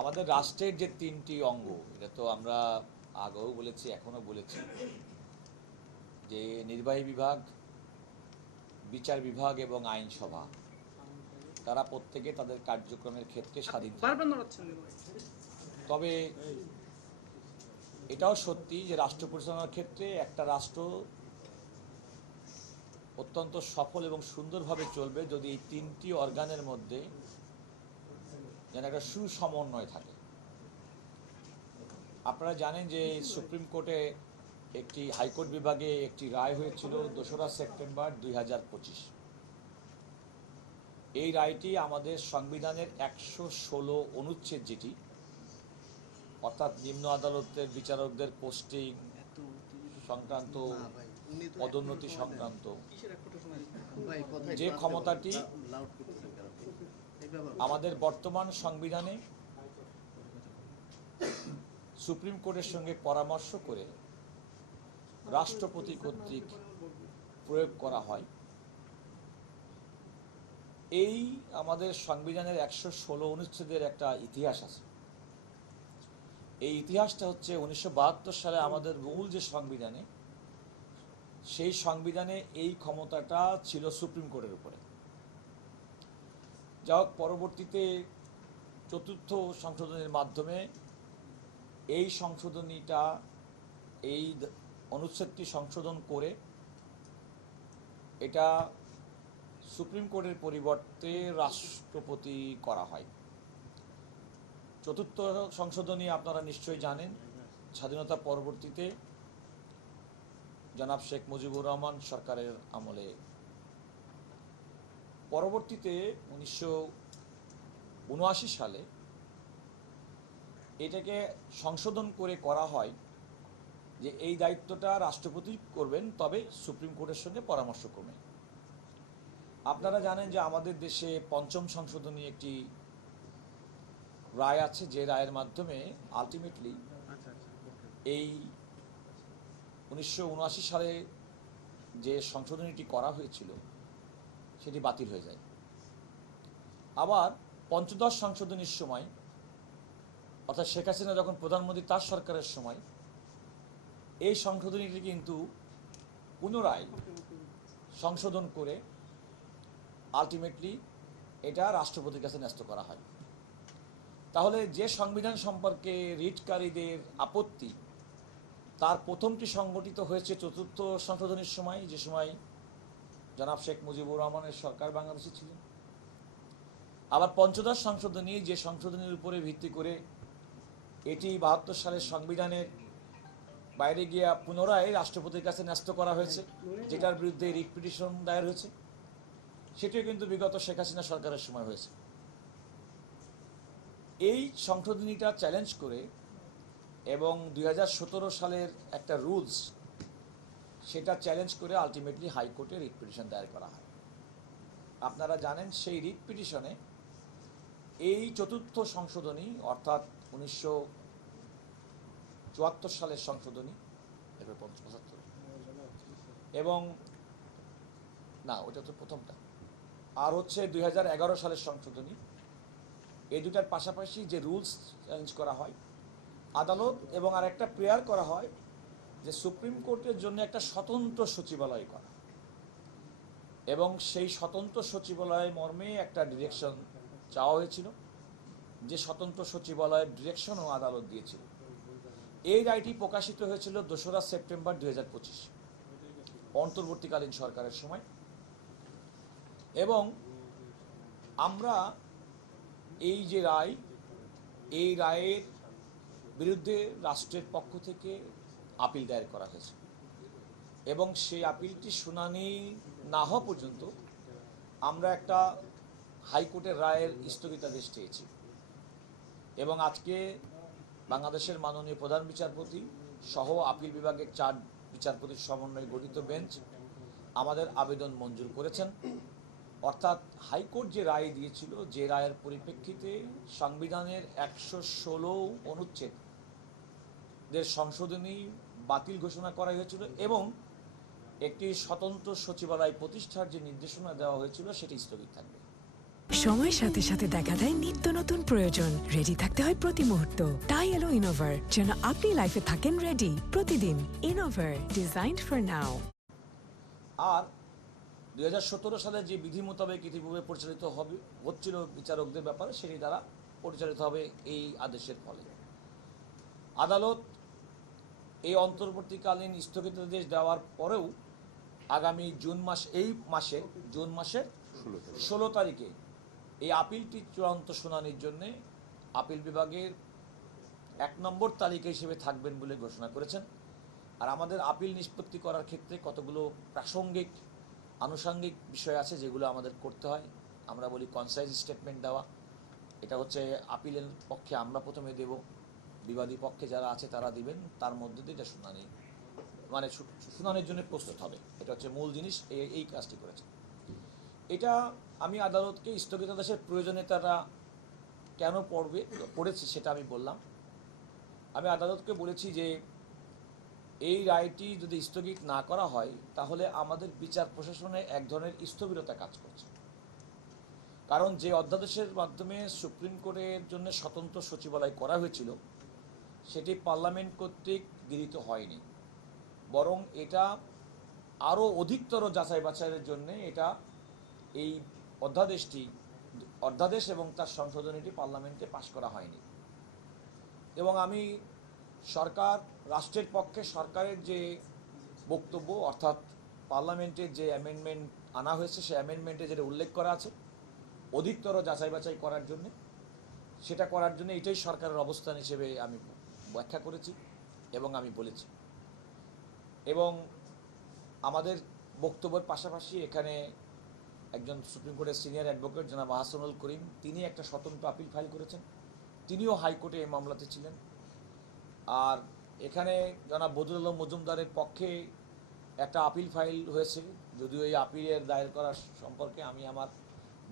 আমাদের রাষ্ট্রের যে তিনটি অঙ্গ, এটা তো আমরা আগেও বলেছি, এখনও বলেছি, যে নির্বাহী বিভাগ, বিচার বিভাগ এবং আইনসভা, তারা প্রত্যেকে তাদের কার্যক্রমের ক্ষেত্রে স্বাধীন থাকে। তবে এটাও সত্যি যে রাষ্ট্র পরিচালনার ক্ষেত্রে একটা রাষ্ট্র অত্যন্ত সফল এবং সুন্দরভাবে চলবে যদি এই তিনটি অর্গানের মধ্যে যেন একটা সুসমন্বয় থাকে। আপনারা জানেন যে সুপ্রিম কোর্টে একটি হাইকোর্ট বিভাগে একটি রায় হয়েছিল 2রা সেপ্টেম্বর 2025। এই রায়টি আমাদের সংবিধানের 116 অনুচ্ছেদ, যেটি অর্থাৎ নিম্ন আদালতের বিচারকদের পোস্টিং সংক্রান্ত, পদোন্নতি সংক্রান্ত যে ক্ষমতাটি আমাদের বর্তমান সংবিধানে সুপ্রিম কোর্টের সঙ্গে পরামর্শ করে রাষ্ট্রপতি কর্তৃক প্রয়োগ করা হয়। এই আমাদের সংবিধানের 116 অনুচ্ছেদের একটা ইতিহাস আছে। এই ইতিহাসটা হচ্ছে 1972 সালে আমাদের মূল যে সংবিধানে, সেই সংবিধানে এই ক্ষমতাটা ছিল সুপ্রিম কোর্টের উপরে। যা হোক, পরবর্তীতে 4র্থ সংশোধনীর মাধ্যমে এই সংশোধনীটা, এই অনুচ্ছেদটি সংশোধন করে এটা সুপ্রিম কোর্টের পরিবর্তে রাষ্ট্রপতি করা হয়। 4র্থ সংশোধনী আপনারা নিশ্চয়ই জানেন, স্বাধীনতা পরবর্তীতে জনাব শেখ মুজিবুর রহমান সরকারের আমলে। পরবর্তীতে 1979 সালে এটাকে সংশোধন করে করা হয় যে এই দায়িত্বটা রাষ্ট্রপতি করবেন, তবে সুপ্রিম কোর্টের সঙ্গে পরামর্শ করবেন। আপনারা জানেন যে আমাদের দেশে 5ম সংশোধনী একটি রায় আছে, যে রায়ের মাধ্যমে আলটিমেটলি এই 1979 সালে যে সংশোধনীটি করা হয়েছিল সেটি বাতিল হয়ে যায়। আবার 5ম সংশোধনীর সময়, অর্থাৎ শেখ হাসিনা যখন প্রধানমন্ত্রী, তার সরকারের সময় এই সংশোধনীটি কিন্তু পুনরায় সংশোধন করে আলটিমেটলি এটা রাষ্ট্রপতির কাছে ন্যস্ত করা হয়। তাহলে যে সংবিধান সম্পর্কে রিটকারীদের আপত্তি, তার প্রথমটি সংগঠিত হয়েছে 4র্থ সংশোধনীর সময়, যে সময় জনাব শেখ মুজিবুর রহমানের সরকার বাংলাদেশে ছিল। আবার 5ম সংশোধনী, যে সংশোধনীর উপরে ভিত্তি করে এটি 72 সালের সংবিধানের বাইরে গিয়া পুনরায় রাষ্ট্রপতির কাছে ন্যস্ত করা হয়েছে, যেটার বিরুদ্ধে রিট পিটিশন দায়ের হয়েছে, সেটিও কিন্তু বিগত শেখ হাসিনা সরকারের সময় হয়েছে। এই সংশোধনীটা চ্যালেঞ্জ করে এবং 2017 সালের একটা রুলস, সেটা চ্যালেঞ্জ করে আলটিমেটলি হাইকোর্টে রিট পিটিশন দায়ের করা হয়। আপনারা জানেন সেই রিট পিটিশনে এই 4র্থ সংশোধনী, অর্থাৎ 1974 সালের সংশোধনী, এরপর 75, এবং না, ওটা তো প্রথমটা, আর হচ্ছে 2011 সালের সংশোধনী, এই দুটার পাশাপাশি যে রুলস চ্যালেঞ্জ করা হয় আদালত, এবং আর একটা প্রেয়ার করা হয় যে সুপ্রিম কোর্টের জন্য একটা স্বতন্ত্র সচিবালয় করা, এবং সেই স্বতন্ত্র সচিবালয় মর্মে একটা ডিরেকশন চাওয়া হয়েছিল, যে স্বতন্ত্র সচিবালয়ের ডিরেকশনও আদালত দিয়েছিল। এই রায়টি প্রকাশিত হয়েছিল 2রা সেপ্টেম্বর 2025, অন্তর্বর্তীকালীন সরকারের সময়। এবং আমরা এই যে রায়, এই রায়ের বিরুদ্ধে রাষ্ট্রের পক্ষ থেকে আপিল দায়ের করা হয়েছে, এবং সেই আপিলটি শুনানি না হওয়া পর্যন্ত আমরা একটা হাইকোর্টের রায়ের স্থগিতাদেশ চেয়েছি। এবং আজকে বাংলাদেশের মাননীয় প্রধান বিচারপতি সহ আপিল বিভাগের 4 বিচারপতির সমন্বয়ে গঠিত বেঞ্চ আমাদের আবেদন মঞ্জুর করেছেন। অর্থাৎ হাইকোর্ট যে রায় দিয়েছিল, যে রায়ের পরিপ্রেক্ষিতে সংবিধানের 116 অনুচ্ছেদের সংশোধনী বাতিল ঘোষণা করা হয়েছিল এবং একটি স্বতন্ত্র সচিবালয় প্রতিষ্ঠার যে নির্দেশনা দেওয়া হয়েছিল, সেটি স্থগিত থাকবে। সময়ের সাথে সাথে দেখা দেয় নিত্য নতুন প্রয়োজন। রেডি থাকতে হয় প্রতি মুহূর্ত। তাই এলো ইনোভার, যেন আপনি লাইফে থাকেন রেডি প্রতিদিন। ইনোভার, ডিজাইনড ফর নাও। আর 2017 সালে যে বিধি মোতাবেক ইতিপূর্বে পরিচালিত হচ্ছিল বিচারকদের ব্যাপারে, সেটি দ্বারা পরিচালিত হবে এই আদেশের ফলে। আদালত এই অন্তর্বর্তীকালীন স্থগিতাদেশ দেওয়ার পরেও আগামী জুন মাসের 16 তারিখে এই আপিলটি চূড়ান্ত শুনানির জন্যে আপিল বিভাগের 1 নম্বর তালিকা হিসেবে থাকবেন বলে ঘোষণা করেছেন। আর আমাদের আপিল নিষ্পত্তি করার ক্ষেত্রে কতগুলো প্রাসঙ্গিক আনুষঙ্গিক বিষয় আছে যেগুলো আমাদের করতে হয়। আমরা বলি কনসাইজ স্টেটমেন্ট দেওয়া। এটা হচ্ছে আপিলের পক্ষে আমরা প্রথমে দেব, বিবাদী পক্ষে যারা আছে তারা দিবেন, তার মধ্যে দিয়ে এটা শুনানির জন্য প্রস্তুত হবে। এটা হচ্ছে মূল জিনিস। এই কাজটি করেছে। এটা আমি আদালতকে স্থগিতাদেশের প্রয়োজনীয়তাটা কেন পড়েছি সেটা আমি বললাম। আমি আদালতকে বলেছি যে এই রায়টি যদি স্থগিত না করা হয় তাহলে আমাদের বিচার প্রশাসনে এক ধরনের স্থবিরতা কাজ করছে। কারণ যে অধ্যাদেশের মাধ্যমে সুপ্রিম কোর্টের জন্য স্বতন্ত্র সচিবালয় করা হয়েছিল সেটি পার্লামেন্ট কর্তৃক গৃহীত হয়নি, বরং এটা আরও অধিকতর যাচাই বাছাইয়ের জন্য এটা এই অধ্যাদেশ এবং তার সংশোধনীটি পার্লামেন্টে পাশ করা হয়নি। এবং আমি রাষ্ট্রের পক্ষে সরকারের যে বক্তব্য, অর্থাৎ পার্লামেন্টের যে অ্যামেন্ডমেন্ট আনা হয়েছে সেই অ্যামেন্ডমেন্টে যেটা উল্লেখ করা আছে অধিকতর যাচাই বাছাই করার জন্য, সেটা করার জন্য এটাই সরকারের অবস্থান হিসেবে আমি ব্যাখ্যা করেছি এবং আমি বলেছি। এবং আমাদের বক্তব্যের পাশাপাশি এখানে একজন সুপ্রিম কোর্টের সিনিয়র অ্যাডভোকেট জনাব আহসানুল করিম, তিনি একটা স্বতন্ত্র আপিল ফাইল করেছেন। তিনিও হাইকোর্টে এই মামলাতে ছিলেন। আর এখানে জনাব বদরুল আলম মজুমদারের পক্ষে একটা আপিল ফাইল হয়েছে, যদিও এই আপিলের দায়ের করার সম্পর্কে আমি আমার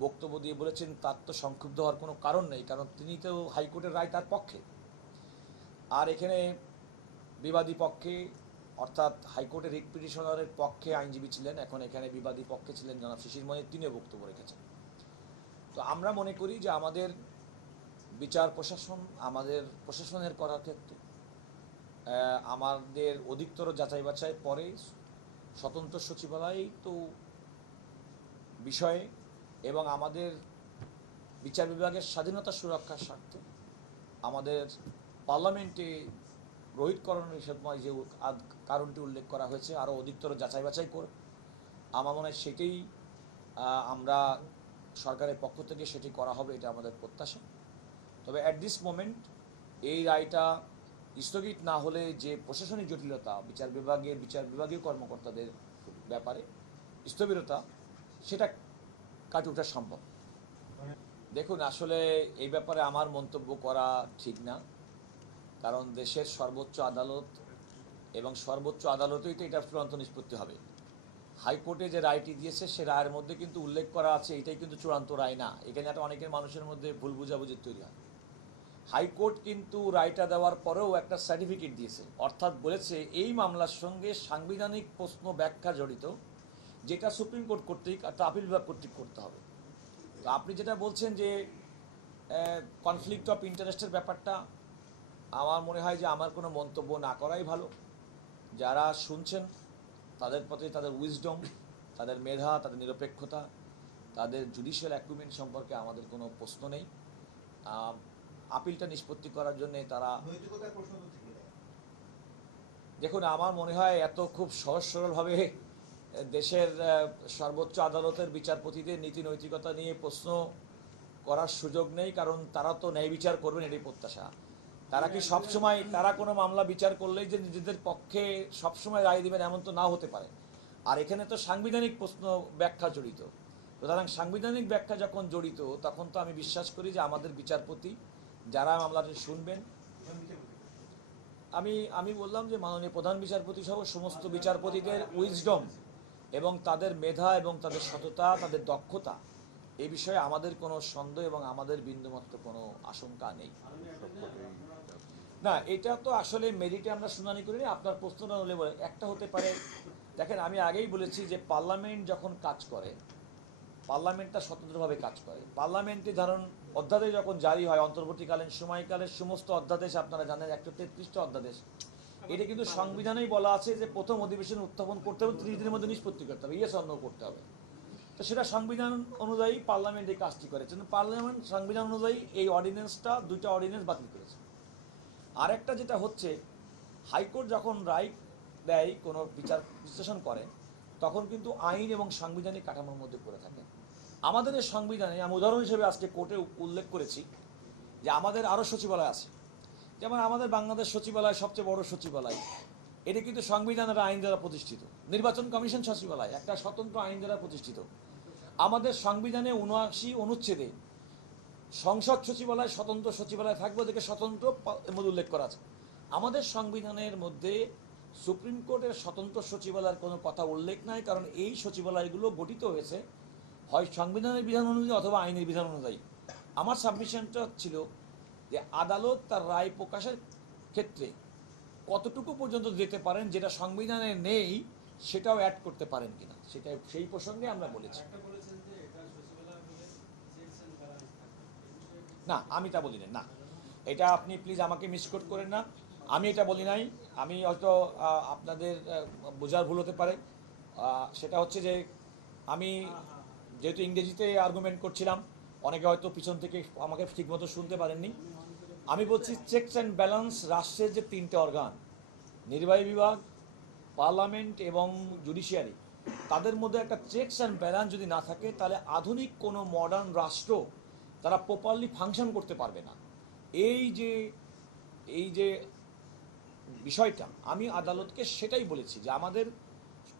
বক্তব্য দিয়ে বলেছেন তার তো সংক্ষুব্ধ হওয়ার কোনো কারণ নেই, কারণ তিনি তো হাইকোর্টের রায় তার পক্ষে। আর এখানে বিবাদী পক্ষে অর্থাৎ হাইকোর্টের রিট পিটিশনারের পক্ষে আইনজীবী ছিলেন, এখন এখানে বিবাদী পক্ষে ছিলেন জনাব শিশির মনির, তিনিও বক্তব্য রেখেছেন। তো আমরা মনে করি যে আমাদের বিচার প্রশাসন, আমাদের প্রশাসনের করার ক্ষেত্রে আমাদের অধিকতর যাচাই বাছাই পরে স্বতন্ত্র সচিবালয় তো বিষয়ে এবং আমাদের বিচার বিভাগের স্বাধীনতা সুরক্ষার স্বার্থে আমাদের পার্লামেন্টে রোহিতকরণের সময় যে কারণটি উল্লেখ করা হয়েছে আরও অধিকতর যাচাই বাছাই করে আমার মনে হয় সেটাই আমরা সরকারের পক্ষ থেকে সেটি করা হবে, এটা আমাদের প্রত্যাশা। তবে অ্যাট দিস মোমেন্ট এই রায়টা স্থগিত না হলে যে প্রশাসনিক জটিলতা বিচার বিভাগীয় কর্মকর্তাদের ব্যাপারে স্থবিরতা, সেটা কাটিয়ে ওঠা সম্ভব। দেখুন, আসলে এই ব্যাপারে আমার মন্তব্য করা ঠিক না, কারণ দেশের সর্বোচ্চ আদালত এবং সর্বোচ্চ আদালতেই তো এটা চূড়ান্ত নিষ্পত্তি হবে। হাইকোর্টে যে রায়টি দিয়েছে সে রায়ের মধ্যে কিন্তু উল্লেখ করা আছে এটাই কিন্তু চূড়ান্ত রায় না। এখানে একটা অনেকের মানুষের মধ্যে ভুল বুঝাবুঝি তৈরি হয়। হাইকোর্ট কিন্তু রায়টা দেওয়ার পরেও একটা সার্টিফিকেট দিয়েছে, অর্থাৎ বলেছে এই মামলার সঙ্গে সাংবিধানিক প্রশ্ন ব্যাখ্যা জড়িত, যেটা সুপ্রিম কোর্ট কর্তৃক অর্থাৎ আপিল বিভাগ কর্তৃক করতে হবে। তো আপনি যেটা বলছেন যে কনফ্লিক্ট অফ ইন্টারেস্টের ব্যাপারটা, আমার মনে হয় যে আমার কোনো মন্তব্য না করাই ভালো। যারা শুনছেন তাদের প্রতি তাদের উইজডম, তাদের মেধা, তাদের নিরপেক্ষতা, তাদের জুডিশিয়াল অ্যাকুইপমেন্ট সম্পর্কে আমাদের কোনো প্রশ্ন নেই। আপিলটা নিষ্পত্তি করার জন্য তারা, দেখুন আমার মনে হয় এত খুব সহজ সরলভাবে দেশের সর্বোচ্চ আদালতের বিচারপতিদের নীতি নৈতিকতা নিয়ে প্রশ্ন করার সুযোগ নেই, কারণ তারা তো ন্যায় বিচার করবেন এটাই প্রত্যাশা। তারা কি সবসময় তারা কোনো মামলা বিচার করলেই যে নিজেদের পক্ষে সবসময় রায় দেবেন এমন তো নাও হতে পারে। আর এখানে তো সাংবিধানিক প্রশ্ন ব্যাখ্যা জড়িত, সুতরাং সাংবিধানিক ব্যাখ্যা যখন জড়িত তখন তো আমি বিশ্বাস করি যে আমাদের বিচারপতি যারা মামলাটি শুনবেন, আমি বললাম যে মাননীয় প্রধান বিচারপতি সহ সমস্ত বিচারপতিদের উইজডম এবং তাদের মেধা এবং তাদের সততা, তাদের দক্ষতা, এই বিষয়ে আমাদের কোনো সন্দেহ এবং আমাদের বিন্দুমাত্র কোনো আশঙ্কা নেই। না, এটা তো আসলে মেরিটে আমরা শুনানি করিনি। আপনার প্রশ্নটা হলে একটা হতে পারে, দেখেন আমি আগেই বলেছি যে পার্লামেন্ট যখন কাজ করে পার্লামেন্টটা স্বতন্ত্রভাবে কাজ করে। পার্লামেন্টে ধরুন অধ্যাদেশ যখন জারি হয়, অন্তর্বর্তীকালীন সময়কালের সমস্ত অধ্যাদেশ আপনারা জানেন 133টা অধ্যাদেশ, এটা কিন্তু সংবিধানেই বলা আছে যে প্রথম অধিবেশন উত্থাপন করতে হবে, 30 দিনের মধ্যে নিষ্পত্তি করতে হবে, ইয়েস অর নো করতে হবে। তো সেটা সংবিধান অনুযায়ী পার্লামেন্ট এই কাজটি করেছে। পার্লামেন্ট সংবিধান অনুযায়ী এই অর্ডিন্যান্সটা, 2টা অর্ডিন্যান্স বাতিল করেছে। আরেকটা যেটা হচ্ছে, হাইকোর্ট যখন রায় দেয়, কোনো বিচার বিশ্লেষণ করে, তখন কিন্তু আইন এবং সাংবিধানিক কাঠামোর মধ্যে পড়ে থাকে। আমাদের এই সংবিধানে, আমি উদাহরণ হিসেবে আজকে কোর্টে উল্লেখ করেছি যে আমাদের আরও সচিবালয় আছে। যেমন আমাদের বাংলাদেশ সচিবালয় সবচেয়ে বড় সচিবালয়, এটি কিন্তু সংবিধানের আইন দ্বারা প্রতিষ্ঠিত। নির্বাচন কমিশন সচিবালয় একটা স্বতন্ত্র আইন দ্বারা প্রতিষ্ঠিত। আমাদের সংবিধানে 79 অনুচ্ছেদে সংসদ সচিবালয় স্বতন্ত্র সচিবালয় থাকবে, ওদেরকে স্বতন্ত্র এর মধ্যে উল্লেখ করা আছে। আমাদের সংবিধানের মধ্যে সুপ্রিম কোর্টের স্বতন্ত্র সচিবালয়ের কোনো কথা উল্লেখ নাই, কারণ এই সচিবালয়গুলো গঠিত হয়েছে হয় সংবিধানের বিধান অনুযায়ী অথবা আইনের বিধান অনুযায়ী। আমার সাবমিশনটা ছিল যে আদালত তার রায় প্রকাশের ক্ষেত্রে কতটুকু পর্যন্ত যেতে পারেন, যেটা সংবিধানে নেই সেটাও অ্যাড করতে পারেন কিনা, সেটা সেই প্রসঙ্গে আমরা বলেছি। না, আমি তা বলি না, এটা আপনি প্লিজ আমাকে মিসকোট করেন না, আমি এটা বলি নাই। আমি হয়তো আপনাদের বোঝার ভুল হতে পারে। সেটা হচ্ছে যে আমি যেহেতু ইংরেজিতে আর্গুমেন্ট করছিলাম, অনেকে হয়তো পিছন থেকে আমাকে ঠিকমতো শুনতে পারেননি। আমি বলছি চেকস অ্যান্ড ব্যালেন্স, রাষ্ট্রের যে 3টে অর্গান, নির্বাহী বিভাগ, পার্লামেন্ট এবং জুডিশিয়ারি, তাদের মধ্যে একটা চেকস অ্যান্ড ব্যালেন্স যদি না থাকে, তাহলে আধুনিক কোনো মডার্ন রাষ্ট্র তারা প্রপারলি ফাংশন করতে পারবে না। এই যে বিষয়টা, আমি আদালতকে সেটাই বলেছি যে আমাদের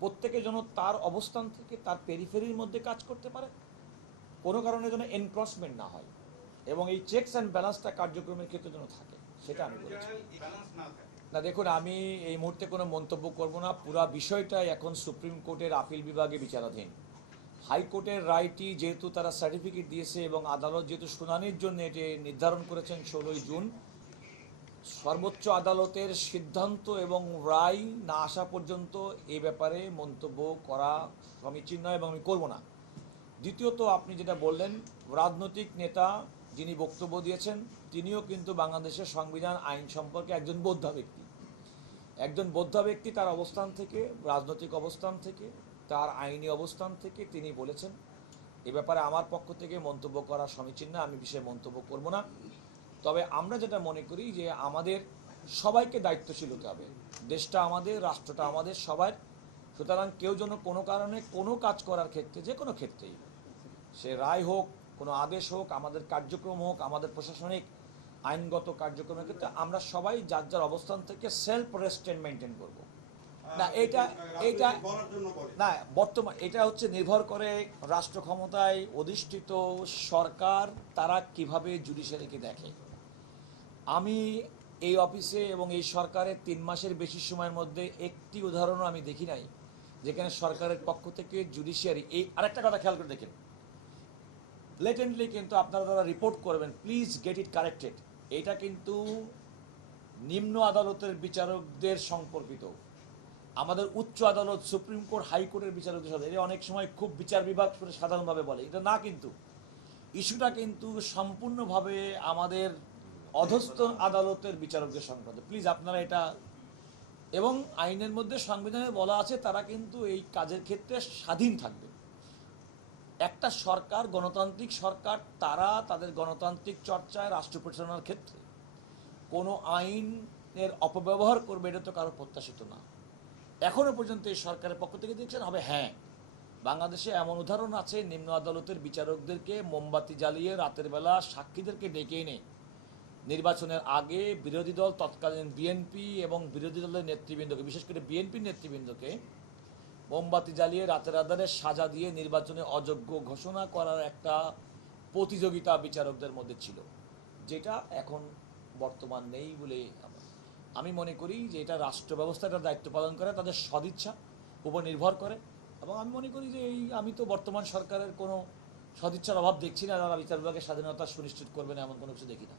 প্রত্যেকের জন্য তার অবস্থান থেকে তার পেরিফেরির মধ্যে কাজ করতে পারে, কোনো কারণে যেন এনক্রসমেন্ট না হয়, এবং এই চেকস অ্যান্ড ব্যালেন্সটা কার্যক্রমের ক্ষেত্রে যেন থাকে, সেটা আমি বলেছি। না দেখুন, আমি এই মুহূর্তে কোনো মন্তব্য করব না। পুরা বিষয়টাই এখন সুপ্রিম কোর্টের আপিল বিভাগে বিচারাধীন। হাইকোর্টের রায়টি যেহেতু তারা সার্টিফিকেট দিয়েছে এবং আদালত যেহেতু শুনানির জন্য এটি নির্ধারণ করেছেন 16ই জুন, সর্বোচ্চ আদালতের সিদ্ধান্ত এবং রায় না আসা পর্যন্ত এ ব্যাপারে মন্তব্য করা সমীচীন নয় এবং আমি করব না। দ্বিতীয়ত, আপনি যেটা বললেন, রাজনৈতিক নেতা যিনি বক্তব্য দিয়েছেন তিনিও কিন্তু বাংলাদেশের সংবিধান আইন সম্পর্কে একজন বোদ্ধা ব্যক্তি। তার অবস্থান থেকে, রাজনৈতিক অবস্থান থেকে, তার আইনি অবস্থান থেকে তিনি বলেছেন। এ ব্যাপারে আমার পক্ষ থেকে মন্তব্য করা সমীচীন না, আমি বিষয়ে মন্তব্য করব না। তবে আমরা যেটা মনে করি যে আমাদের সবাইকে দায়িত্বশীল হতে হবে। দেশটা আমাদের, রাষ্ট্রটা আমাদের সবার। সুতরাং কেউ যেন কোনো কারণে কোনো কাজ করার ক্ষেত্রে, যে কোনো ক্ষেত্রেই, সে রায় হোক, কোনো আদেশ হোক, আমাদের কার্যক্রম হোক, আমাদের প্রশাসনিক আইনগত কার্যক্রমের ক্ষেত্রে আমরা সবাই যার যার অবস্থান থেকে সেলফ রেস্ট্রেন্ট মেনটেন করব। না, এটা না, বর্তমান এটা হচ্ছে নির্ভর করে রাষ্ট্র ক্ষমতায় অধিষ্ঠিত সরকার তারা কিভাবে জুডিশিয়ারিকে দেখে। আমি এই অফিসে এবং এই সরকারের 3 মাসের বেশি সময়ের মধ্যে একটি উদাহরণও আমি দেখি নাই যেখানে সরকারের পক্ষ থেকে জুডিশিয়ারি, এই আরেকটা কথা খেয়াল করে দেখেন, ব্লেটেন্টলি কিন্তু আপনারা যারা রিপোর্ট করবেন, প্লিজ গেট ইট কারেক্টেড, এটা কিন্তু নিম্ন আদালতের বিচারকদের সম্পর্কিত। আমাদের উচ্চ আদালত, সুপ্রিম কোর্ট, হাইকোর্টের বিচারকদের সাথে, এটা অনেক সময় খুব বিচার বিভাগ সাধারণভাবে বলে, এটা না, কিন্তু ইস্যুটা কিন্তু সম্পূর্ণভাবে আমাদের অধস্থ আদালতের বিচারকদের সংক্রান্ত। প্লিজ আপনারা এটা, এবং আইনের মধ্যে সংবিধানে বলা আছে তারা কিন্তু এই কাজের ক্ষেত্রে স্বাধীন থাকবে। একটা সরকার, গণতান্ত্রিক সরকার, তারা তাদের গণতান্ত্রিক চর্চায় রাষ্ট্র পরিচালনার ক্ষেত্রে কোনো আইনের অপব্যবহার করবে, এটা তো কারো প্রত্যাশিত না। এখনো পর্যন্ত এই সরকারের পক্ষ থেকে দেখছেন হবে, হ্যাঁ, বাংলাদেশে এমন উদাহরণ আছে নিম্ন আদালতের বিচারকদেরকে মোমবাতি জ্বালিয়ে রাতের বেলা সাক্ষীদেরকে ডেকে এনে নির্বাচনের আগে বিরোধী দল, তৎকালীন বিএনপি এবং বিরোধী দলের নেতৃবৃন্দকে, বিশেষ করে বিএনপির নেতৃবৃন্দকে মোমবাতি জ্বালিয়ে রাতের আধারে সাজা দিয়ে নির্বাচনে অযোগ্য ঘোষণা করার একটা প্রতিযোগিতা বিচারকদের মধ্যে ছিল, যেটা এখন বর্তমান নেই বলে আমি মনে করি যে এটা রাষ্ট্র ব্যবস্থাটা দায়িত্ব পালন করে তাদের সদিচ্ছা উপর নির্ভর করে। এবং আমি মনে করি যে আমি তো বর্তমান সরকারের কোনো সদিচ্ছার অভাব দেখছি না, যারা বিচার বিভাগের স্বাধীনতা সুনিশ্চিত করবেন এমন কোনো কিছু দেখি না।